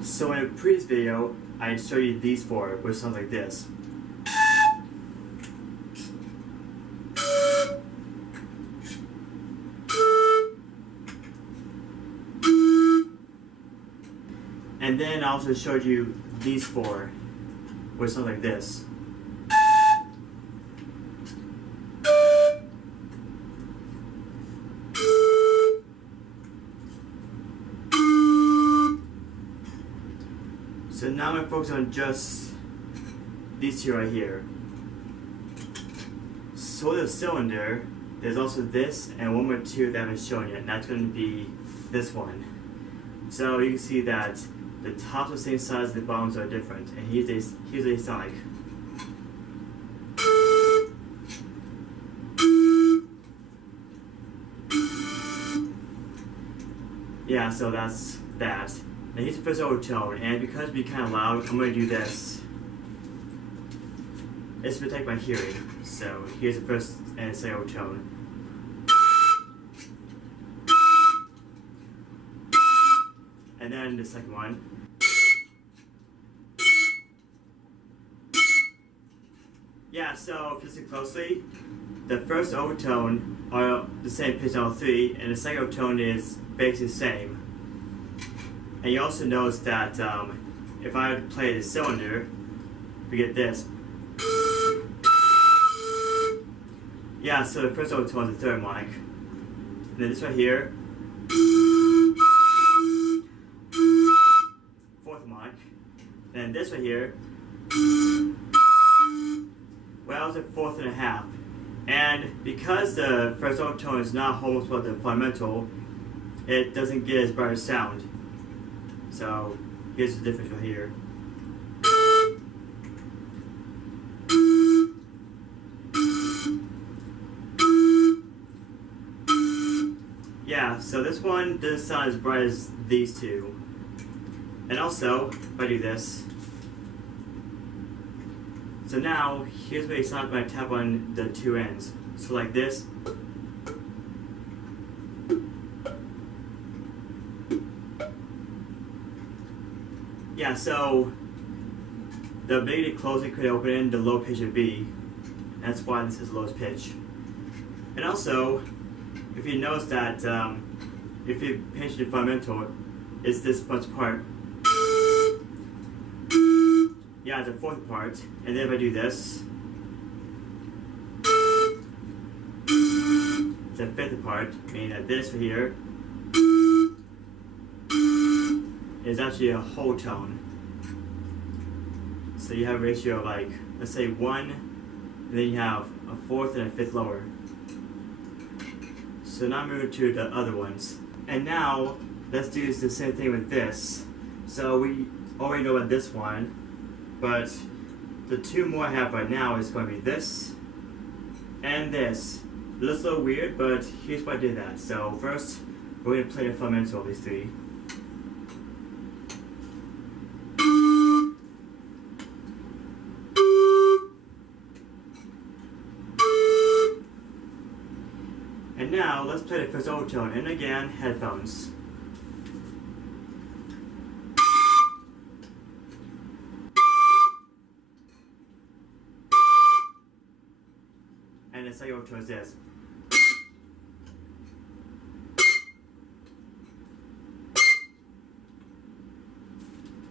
So in a previous video, I showed you these four, which sounds like this. And then I also showed you these four, which sounds like this. So now I'm going to focus on just these two right here. So the cylinder, there's also this and one more two that I haven't shown yet, and that's going to be this one. So you can see that the tops are the same size, the bottoms are different, and here's what they sound like. Yeah, so that's that. And here's the first overtone, and because it'd be kind of loud, I'm going to do this. It's to protect my hearing. So here's the first and second overtone. And then the second one. Yeah, so if you listen closely, the first overtone are the same pitch on all three, and the second overtone is basically the same. And you also notice that if I play the cylinder, we get this. Yeah, so the first overtone is the third harmonic. And then this right here, fourth harmonic. And this right here, well, it's a fourth and a half. And because the first overtone is not almost about the fundamental, it doesn't get as bright a sound. So here's the difference right here. Yeah, so this one doesn't sound as bright as these two. And also, if I do this, so now here's what it sounds when I tap on the two ends. So like this. Yeah, so the bigger the close it could open, the low pitch would be. That's why this is the lowest pitch. And also, if you notice that if you pinch the fundamental, it's this much apart. Yeah, it's a fourth part. And then if I do this, it's a fifth apart, meaning that this right here is actually a whole tone. So you have a ratio of like, let's say 1, and then you have a fourth and a fifth lower. So now I'm moving to the other ones. And now, let's do the same thing with this. So we already know about this one, but the two more I have right now is going to be this and this. It looks a little weird, but here's why I did that. So first, we're going to play the fundamental of these three. And now, let's play the first overtone, and again, headphones. And the second overtone is this.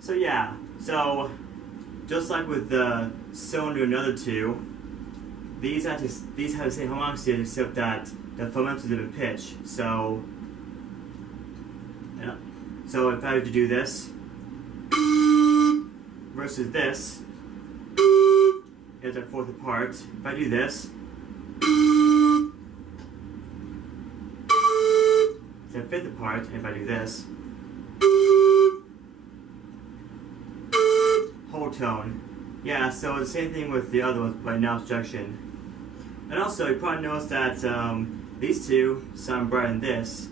So yeah, so just like with the cylinder and the other two, these have the same harmonics here, except that the fundamental is a different pitch. So, yeah. So if I were to do this versus this, it's a fourth apart. If I do this, it's a fifth apart. And if I do this, whole tone. Yeah, so the same thing with the other ones, but now obstruction. And also, you probably noticed that these two sound brighter than this,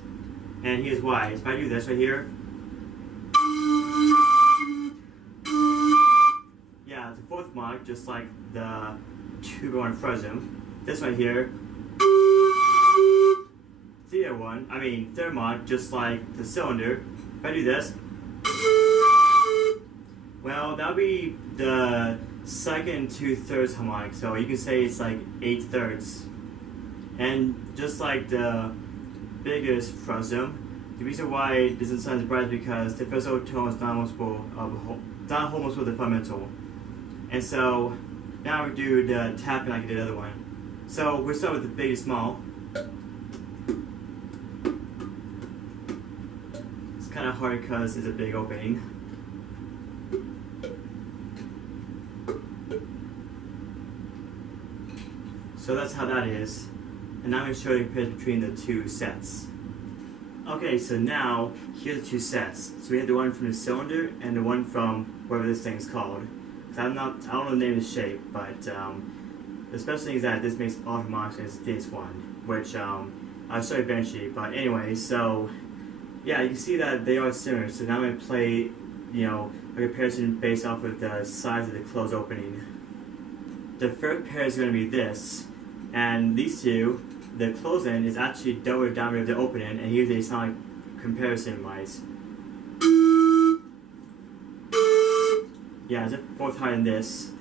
and here's why. If I do this right here, yeah, it's a fourth harmonic, just like the tuba on frustum. This right here, the other one, third harmonic, just like the cylinder. If I do this, that'll be the second 2/3 harmonic. So you can say it's like 8/3. And just like the biggest frustum, the reason why it doesn't sound as bright is because the first overtone is not almost with the fundamental. And so now we do the tapping like I did the other one. So we'll start with the big and small. It's kind of hard because it's a big opening. So that's how that is. And now I'm going to show you the difference between the two sets. Okay, so now here's the two sets. So we have the one from the cylinder and the one from whatever this thing is called. I don't know the name of the shape, but the special thing is that this makes all harmonics as this one, which I'll show you eventually. But anyway, so yeah, you can see that they are similar. So now I'm going to play, a comparison based off of the size of the closed opening. The first pair is going to be this, and these two, the closed end is actually double the diameter of the open end, and here they sound like comparison-wise. Yeah, it's a fourth higher than this,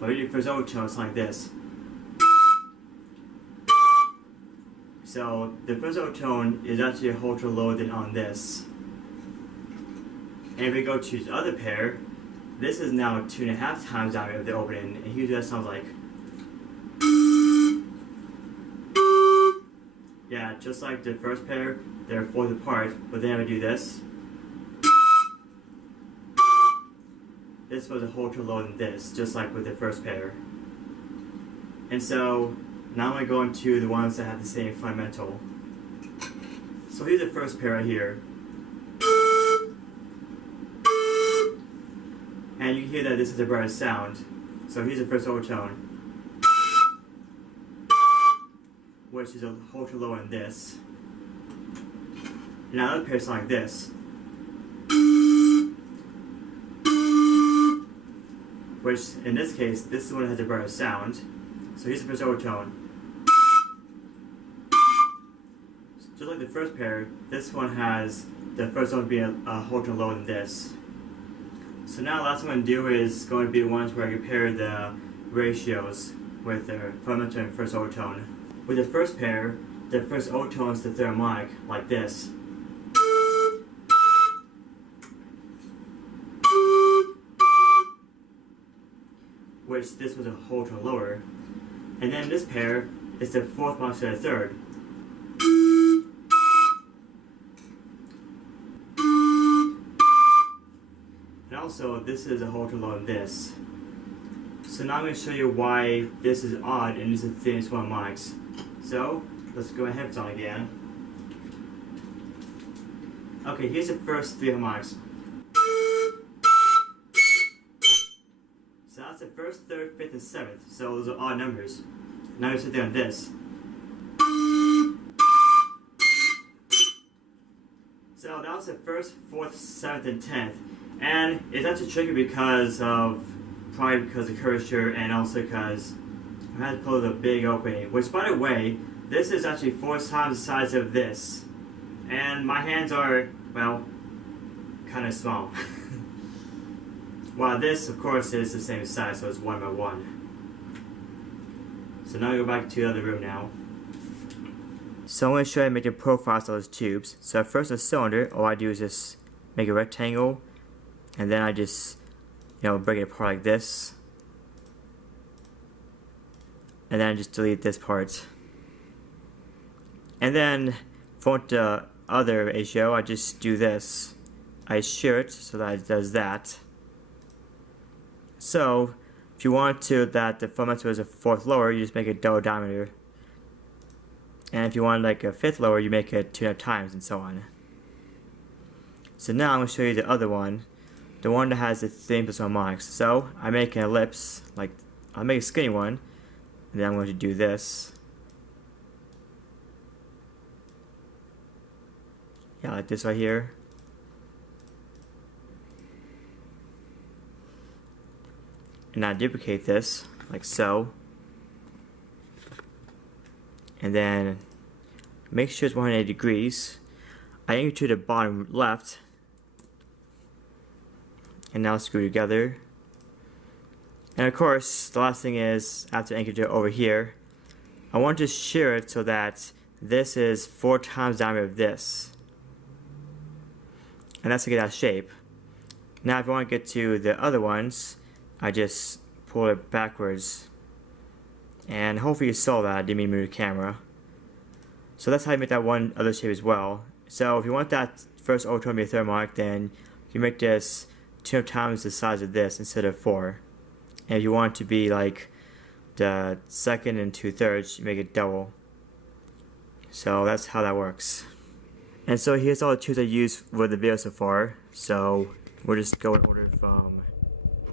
but when you first overtone, it's like this. So the first overtone is actually a whole tone lower than on this. And if we go to the other pair, this is now 2.5 times the diameter of the open end, and here's what that sounds like. Yeah, just like the first pair, they're a fourth apart, but then I would do this. This was a whole tone lower than this, just like with the first pair. And so, now I'm going to go into the ones that have the same fundamental. So here's the first pair right here. And you can hear that this is a brighter sound. So here's the first overtone, which is a whole tone lower than this. And now another pair sounds like this, which in this case, this is the one that has a brighter sound. So here's the first overtone. Just like the first pair, this one has the first one being a whole tone lower than this. So now the last one I'm going to do is going to be the ones where I compare the ratios with the fundamental and first overtone. With the first pair, the first overtone is the third harmonic, like this. Which this was a whole tone lower. And then this pair is the fourth harmonic to the third. And also, this is a whole tone lower than this. So now I'm going to show you why this is odd and this is the thinnest one harmonics. So, let's go ahead and again. Okay, here's the first three harmonics. So that's the first, third, fifth, and seventh. So those are odd numbers. Now we sit there on this. So that was the first, fourth, seventh, and 10th. And it's actually tricky because of probably because of curvature and also because I had to close a big opening. Which, by the way, this is actually 4 times the size of this. And my hands are, well, kind of small. While this, of course, is the same size, so it's 1 by 1. So now we go back to the other room now. So I'm going to show you making profiles of those tubes. So first the cylinder, all I do is just make a rectangle, and then I just, break it apart like this. And then I just delete this part. And then for the other ratio, I just do this. I shear it so that it does that. So if you want to that the fundamental is a fourth lower, you just make it double diameter. And if you want like a fifth lower, you make it 2.5 times, and so on. So now I'm going to show you the other one, the one that has the same harmonics. So I make an ellipse, like I'll make a skinny one, and then I'm going to do this. Yeah, like this right here. And now duplicate this, like so. And then make sure it's 180 degrees. I aim to the bottom left. and now screw together. And of course, the last thing is, after anchored it over here, I want to shear it so that this is 4 times the diameter of this. And that's to get that shape. Now if I want to get to the other ones, I just pull it backwards. And hopefully you saw that, I didn't mean to move the camera. So that's how you make that one other shape as well. So if you want that first overtone to be a third harmonic, then you make this 2 times the size of this instead of 4. And if you want it to be like the second and 2/3, you make it double. So that's how that works. And so here's all the tubes I used for the video so far. So we'll just go in order from,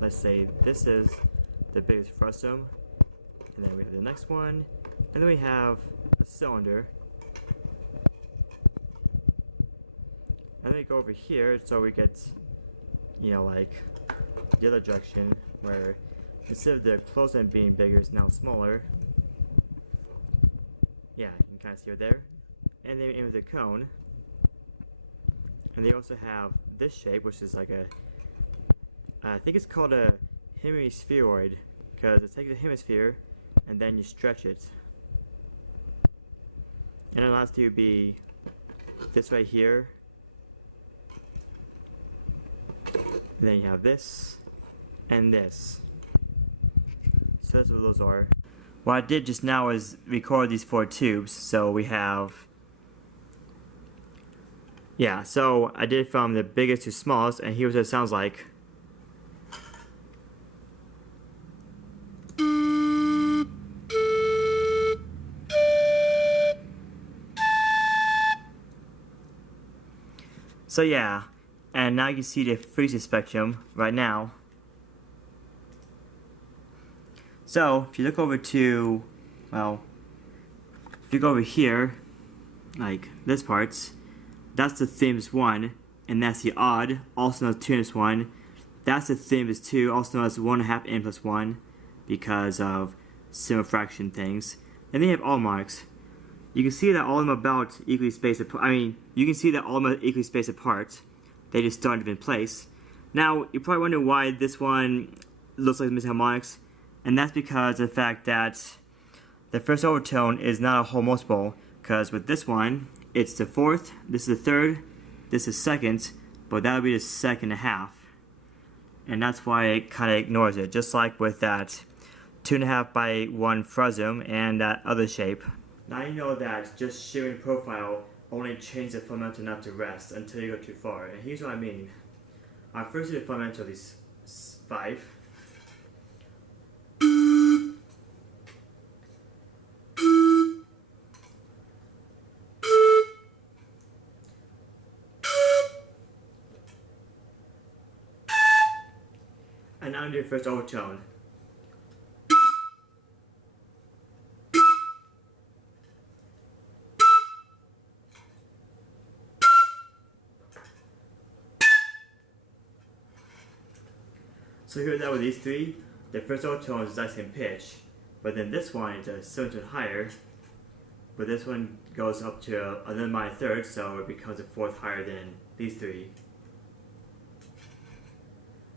let's say this is the biggest frustum, and then we have the next one, and then we have a cylinder. And then we go over here, so we get, you know, like the other direction where instead of the close end being bigger, it's now smaller. Yeah, you can kind of see it there. And then we end with a cone. And they also have this shape, which is like a, I think it's called a hemispheroid, because it's like a hemisphere, and then you stretch it. And the last two would be this right here. And then you have this, and this. So that's what those are. What I did just now is record these 4 tubes, so we have, yeah, so I did from the biggest to smallest, and here's what it sounds like. So yeah, and now you can see the frequency spectrum right now. So if you look over to, well, if you go over here, like this part, that's the thinest one, and that's the odd, also known as tunest one. That's the thinnest 2, also known as 1.5 n plus 1, because of similar fraction things. And then you have all marks. You can see that all of them are about equally spaced apart. I mean, you can see that all of them are equally spaced apart. They just start in a different place. Now, you're probably wondering why this one looks like it's missing harmonics, and that's because of the fact that the first overtone is not a whole multiple, because with this one, it's the 4th, this is the 3rd, this is 2nd, but that would be the 2nd and 1/2. And that's why it kind of ignores it, just like with that 2.5 by 1 frustum and that other shape. Now you know that just shearing profile only changes the fundamental enough to rest until you go too far. And here's what I mean. I first do the fundamental of these 5. And now I'm doing first overtone. So here's that with these 3. The first overtone is the exact same pitch, but then this one is a 7 tone higher, but this one goes up to another minor 3rd, so it becomes a 4th higher than these 3.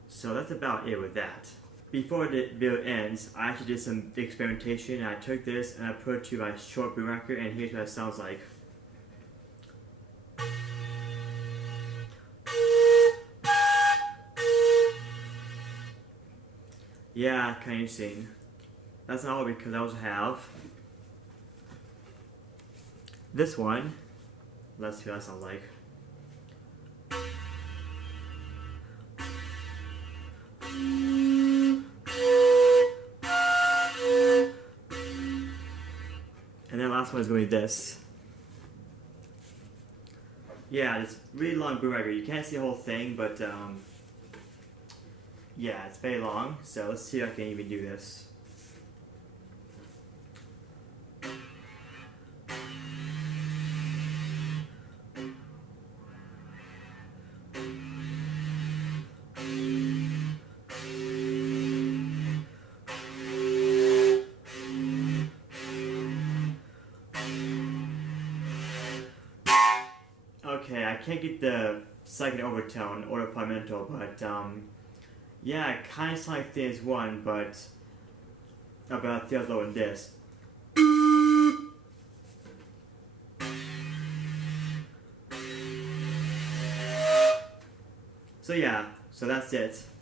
So that's about it with that. Before the video ends, I actually did some experimentation, and I took this and I put it to my short boom record, and here's what it sounds like. Yeah, kind of interesting. That's not all, because I also have this one. Let's see what that sounds like. And then the last one is going to be this. Yeah, it's really long boom record. You can't see the whole thing, but yeah, it's very long. So let's see if I can even do this. Okay, I can't get the second overtone or the fundamental, but Yeah, it kind of sounds like There's One, but about the other one, this. So yeah, so that's it.